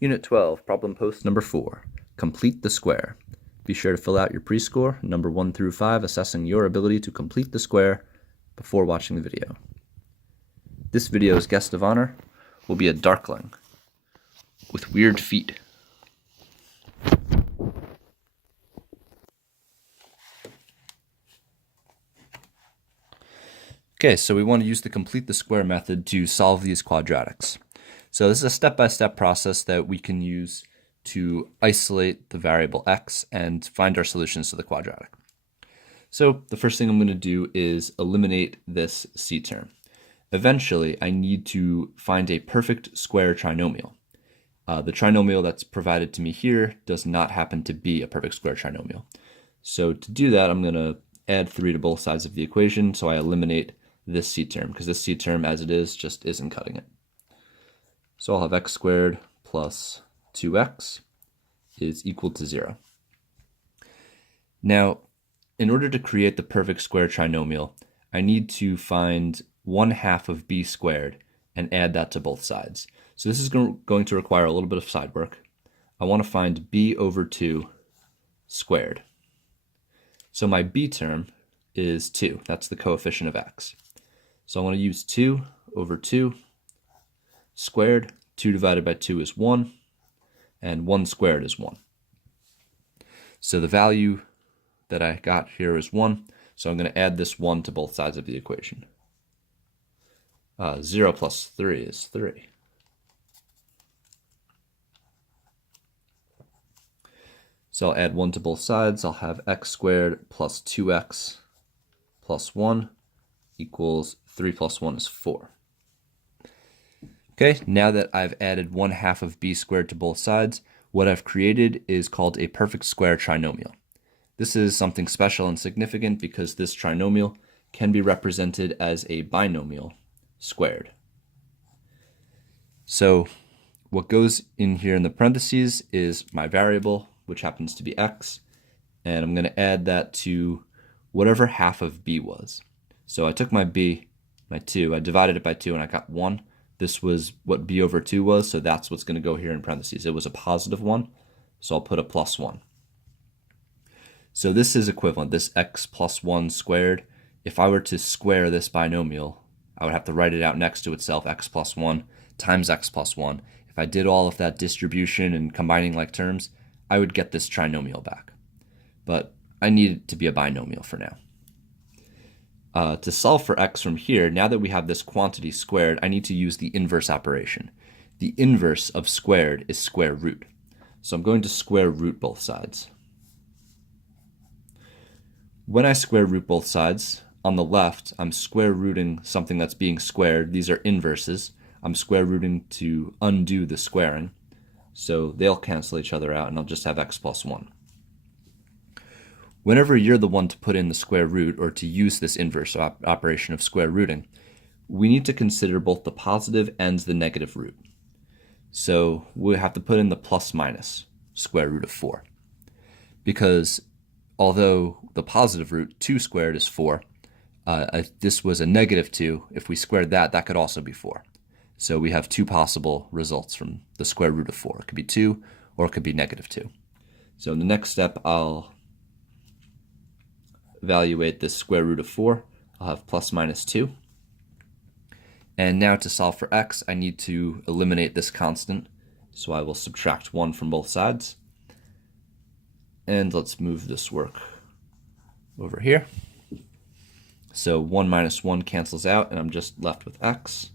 Unit 12, problem post number 4, complete the square. Be sure to fill out your pre-score, number 1 through 5, assessing your ability to complete the square before watching the video. This video's guest of honor will be a darkling with weird feet. Okay, so we want to use the complete the square method to solve these quadratics. So this is a step-by-step process that we can use to isolate the variable x and find our solutions to the quadratic. So the first thing I'm going to do is eliminate this c term. Eventually, I need to find a perfect square trinomial. The trinomial that's provided to me here does not happen to be a perfect square trinomial. So to do that, I'm going to add 3 to both sides of the equation, so I eliminate this c term, because this c term as it is just isn't cutting it. So I'll have x squared plus 2x is equal to 0. Now, in order to create the perfect square trinomial, I need to find 1/2 of b squared and add that to both sides. So this is going to require a little bit of side work. I want to find b over 2 squared. So my b term is 2. That's the coefficient of x. So I want to use 2 over 2 squared. 2 divided by 2 is 1, and 1 squared is 1. So the value that I got here is 1, so I'm going to add this 1 to both sides of the equation. 0 plus 3 is 3. So I'll add 1 to both sides. I'll have x squared plus 2x plus 1 equals 3 plus 1 is 4. Okay, now that I've added 1/2 of b squared to both sides, what I've created is called a perfect square trinomial. This is something special and significant because this trinomial can be represented as a binomial squared. So what goes in here in the parentheses is my variable, which happens to be x, and I'm going to add that to whatever half of b was. So I took my b, my 2, I divided it by 2, and I got 1. This was what b over 2 was, so that's what's going to go here in parentheses. It was a positive 1, so I'll put a plus 1. So this is equivalent, this x plus 1 squared. If I were to square this binomial, I would have to write it out next to itself, x plus 1 times x plus 1. If I did all of that distribution and combining like terms, I would get this trinomial back. But I need it to be a binomial for now. To solve for x from here, now that we have this quantity squared, I need to use the inverse operation. The inverse of squared is square root. So I'm going to square root both sides. When I square root both sides, on the left, I'm square rooting something that's being squared. These are inverses. I'm square rooting to undo the squaring. So they'll cancel each other out, and I'll just have x plus 1. Whenever you're the one to put in the square root or to use this inverse operation of square rooting, we need to consider both the positive and the negative root. So we have to put in the plus minus square root of 4. Because although the positive root, 2 squared is 4, this was a negative 2. If we squared that, that could also be 4. So we have 2 possible results from the square root of 4. It could be 2 or it could be negative 2. So in the next step, I'll evaluate this square root of 4. I'll have plus minus 2. And now to solve for x, I need to eliminate this constant. So I will subtract 1 from both sides. And let's move this work over here. So 1 minus 1 cancels out, and I'm just left with x.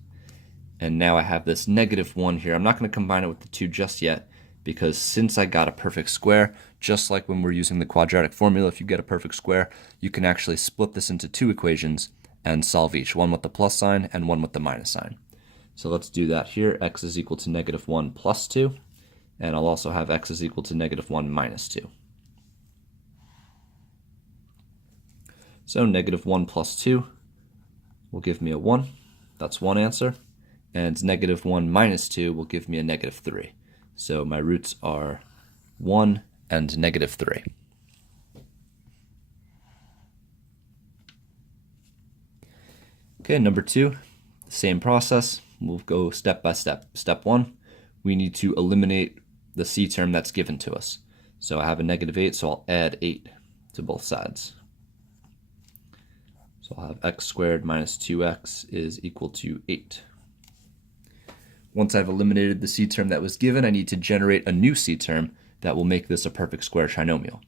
And now I have this negative 1 here. I'm not going to combine it with the 2 just yet, because since I got a perfect square, just like when we're using the quadratic formula, if you get a perfect square, you can actually split this into 2 equations and solve each, one with the plus sign and one with the minus sign. So let's do that here. X is equal to negative 1 plus 2, and I'll also have x is equal to negative 1 minus 2. So negative 1 plus 2 will give me a 1. That's one answer. And negative 1 minus 2 will give me a negative 3. So my roots are 1 and negative 3. Okay, number 2, same process. We'll go step by step. Step 1, we need to eliminate the c term that's given to us. So I have a -8, so I'll add 8 to both sides. So I'll have x squared minus 2x is equal to 8. Once I've eliminated the c term that was given, I need to generate a new c term that will make this a perfect square trinomial.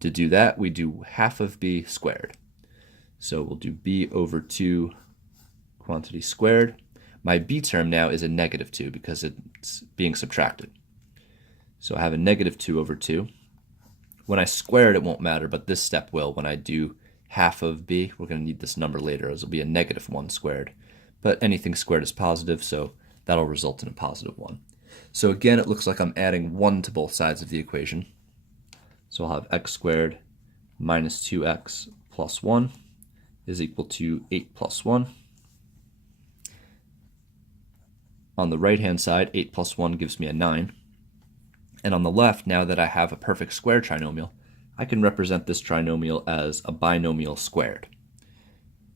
To do that, we do half of b squared. So we'll do b over 2 quantity squared. My b term now is a -2 because it's being subtracted. So I have a -2 over 2. When I square it, it won't matter, but this step will. When I do half of b, we're going to need this number later, as it'll be a -1 squared. But anything squared is positive, so that'll result in a +1. So again, it looks like I'm adding 1 to both sides of the equation. So I'll have x squared minus 2x plus 1 is equal to 8 plus 1. On the right-hand side, 8 plus 1 gives me a 9. And on the left, now that I have a perfect square trinomial, I can represent this trinomial as a binomial squared.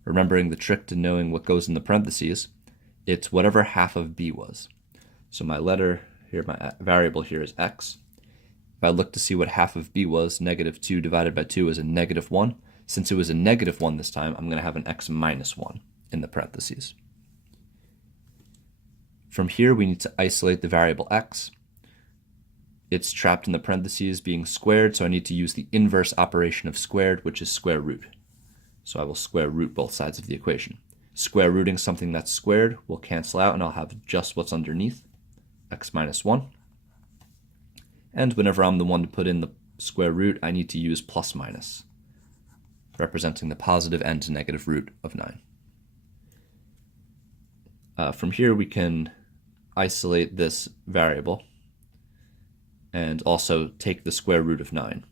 Remembering the trick to knowing what goes in the parentheses, it's whatever half of b was. So my letter here, my variable here is x. If I look to see what half of b was, -2 divided by 2 is a -1. Since it was a -1 this time, I'm going to have an x minus 1 in the parentheses. From here, we need to isolate the variable x. It's trapped in the parentheses being squared, so I need to use the inverse operation of squared, which is square root. So I will square root both sides of the equation. Square rooting something that's squared will cancel out, and I'll have just what's underneath, x minus 1. And whenever I'm the one to put in the square root, I need to use plus minus, representing the positive and negative root of 9. From here, we can isolate this variable and also take the square root of 9.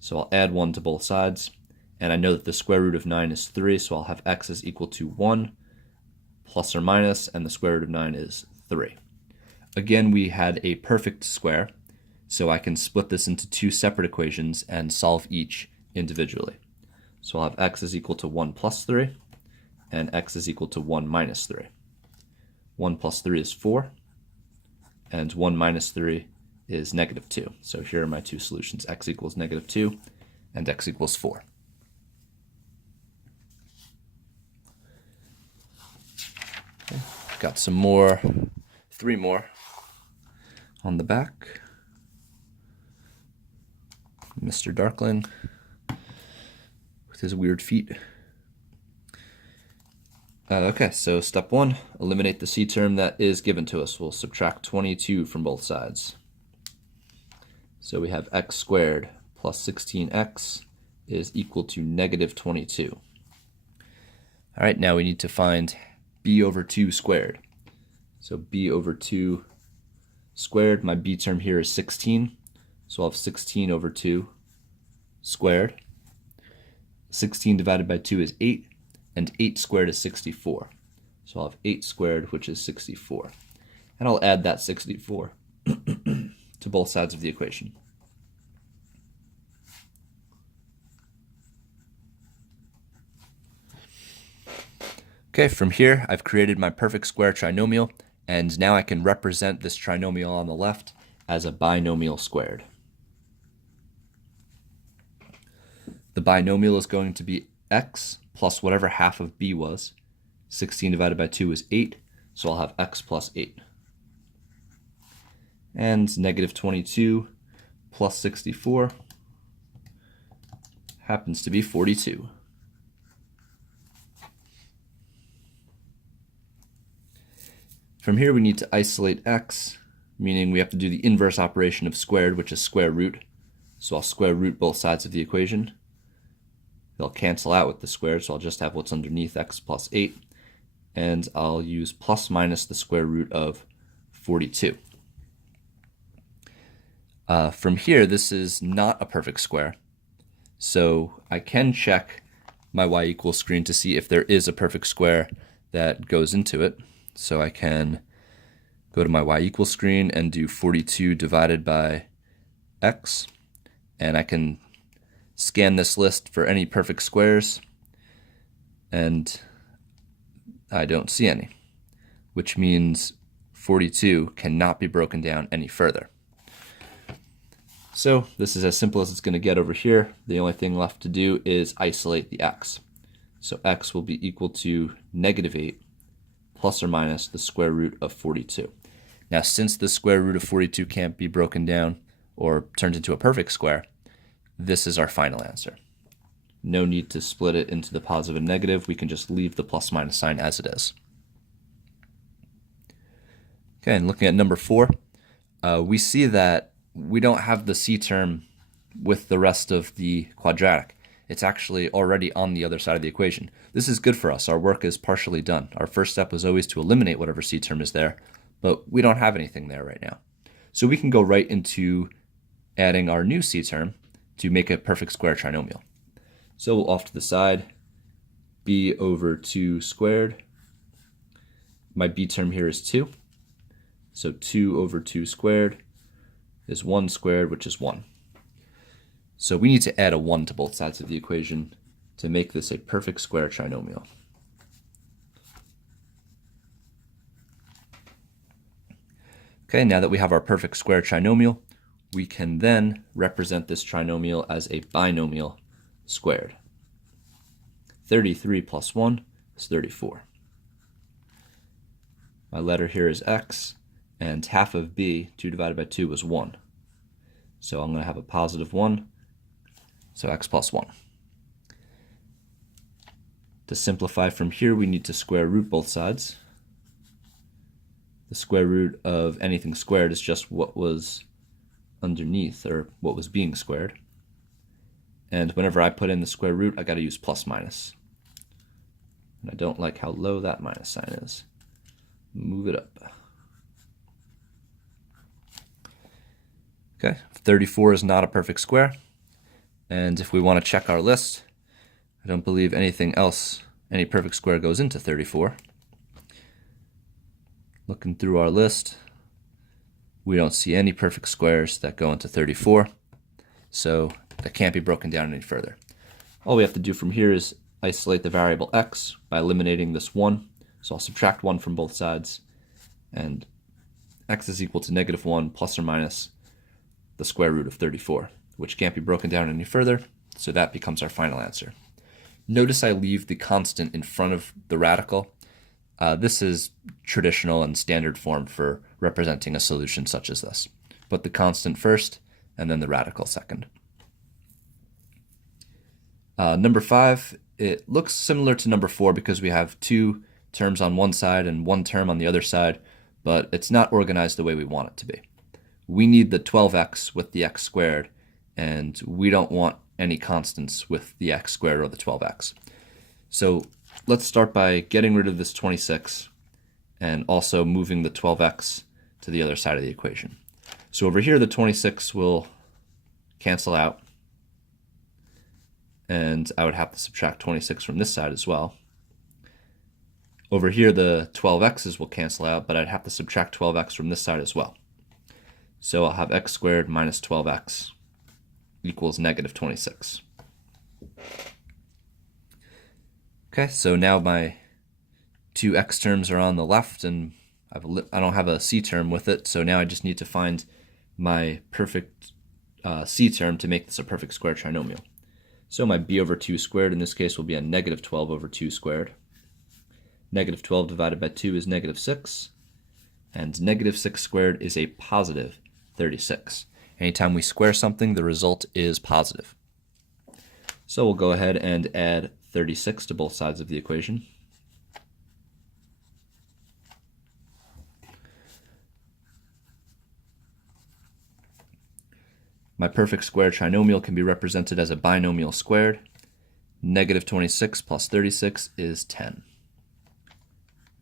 So I'll add 1 to both sides, and I know that the square root of 9 is 3, so I'll have x is equal to 1 plus or minus, and the square root of 9 is 3. Again, we had a perfect square, so I can split this into 2 separate equations and solve each individually. So I'll have x is equal to 1 plus 3, and x is equal to 1 minus 3. 1 plus 3 is 4, and 1 minus 3 is -2. So here are my 2 solutions, x equals -2 and x equals 4. Okay. Got some more, 3 more on the back. Mr. Darkling with his weird feet. Okay, so step 1, eliminate the c term that is given to us. We'll subtract 22 from both sides. So we have x squared plus 16x is equal to -22. All right, now we need to find b over 2 squared. So b over 2 squared, my b term here is 16. So I'll have 16 over 2 squared. 16 divided by 2 is 8, and 8 squared is 64. So I'll have 8 squared, which is 64. And I'll add that 64 to both sides of the equation. Okay, from here, I've created my perfect square trinomial, and now I can represent this trinomial on the left as a binomial squared. The binomial is going to be x plus whatever half of b was. 16 divided by 2 is 8, so I'll have x plus 8. And -22 plus 64 happens to be 42. From here, we need to isolate x, meaning we have to do the inverse operation of squared, which is square root. So I'll square root both sides of the equation. They'll cancel out with the squared, so I'll just have what's underneath, x plus 8. And I'll use plus minus the square root of 42. From here, this is not a perfect square. So I can check my y equals screen to see if there is a perfect square that goes into it. So I can go to my y equals screen and do 42 divided by x, and I can scan this list for any perfect squares, and I don't see any, which means 42 cannot be broken down any further. So this is as simple as it's going to get over here. The only thing left to do is isolate the x. So x will be equal to -8 plus or minus the square root of 42. Now, since the square root of 42 can't be broken down or turned into a perfect square, this is our final answer. No need to split it into the positive and negative. We can just leave the plus minus sign as it is. Okay, and looking at number 4, we see that we don't have the c term with the rest of the quadratic. It's actually already on the other side of the equation. This is good for us. Our work is partially done. Our first step was always to eliminate whatever c term is there, but we don't have anything there right now. So we can go right into adding our new c term to make a perfect square trinomial. So off to the side, b over 2 squared. My b term here is 2. So 2 over 2 squared is 1 squared, which is 1. So we need to add a 1 to both sides of the equation to make this a perfect square trinomial. Okay, now that we have our perfect square trinomial, we can then represent this trinomial as a binomial squared. 33 plus 1 is 34. My letter here is x, and half of b, 2 divided by 2, is 1. So I'm going to have a positive 1, so x plus 1. To simplify from here, we need to square root both sides. The square root of anything squared is just what was underneath, or what was being squared. And whenever I put in the square root, I got to use plus minus. And I don't like how low that minus sign is. Move it up. Okay, 34 is not a perfect square. And if we want to check our list, I don't believe anything else, any perfect square goes into 34. Looking through our list, we don't see any perfect squares that go into 34, so that can't be broken down any further. All we have to do from here is isolate the variable x by eliminating this 1. So I'll subtract 1 from both sides, and x is equal to -1 plus or minus the square root of 34, which can't be broken down any further, so that becomes our final answer. Notice I leave the constant in front of the radical. This is traditional and standard form for representing a solution such as this. Put the constant first, and then the radical second. Number 5, it looks similar to number 4 because we have 2 terms on one side and 1 term on the other side, but it's not organized the way we want it to be. We need the 12x with the x squared, and we don't want any constants with the x squared or the 12x. So let's start by getting rid of this 26 and also moving the 12x to the other side of the equation. So over here, the 26 will cancel out, and I would have to subtract 26 from this side as well. Over here, the 12x's will cancel out, but I'd have to subtract 12x from this side as well. So I'll have x squared minus 12x equals -26. Okay, so now my 2 x terms are on the left, and I don't have a c term with it, so now I just need to find my perfect c term to make this a perfect square trinomial. So my b over 2 squared in this case will be a -12 over 2 squared. -12 divided by 2 is -6, and -6 squared is a positive 36. Anytime we square something, the result is positive. So we'll go ahead and add 36 to both sides of the equation. My perfect square trinomial can be represented as a binomial squared. -26 plus 36 is 10.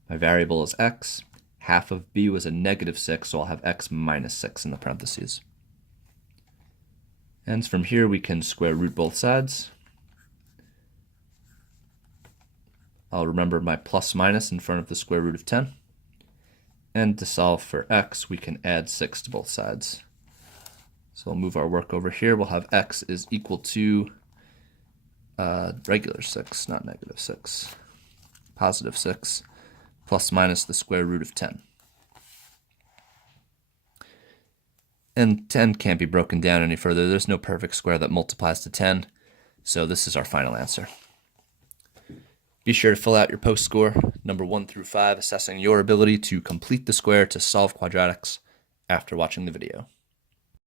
My variable is x. Half of b was a -6, so I'll have x minus 6 in the parentheses. And from here, we can square root both sides. I'll remember my plus minus in front of the square root of 10. And to solve for x, we can add 6 to both sides. So we'll move our work over here. We'll have x is equal to regular 6, not -6, positive 6, plus minus the square root of 10. And 10 can't be broken down any further. There's no perfect square that multiplies to 10. So this is our final answer. Be sure to fill out your post score, number 1 through 5, assessing your ability to complete the square to solve quadratics after watching the video.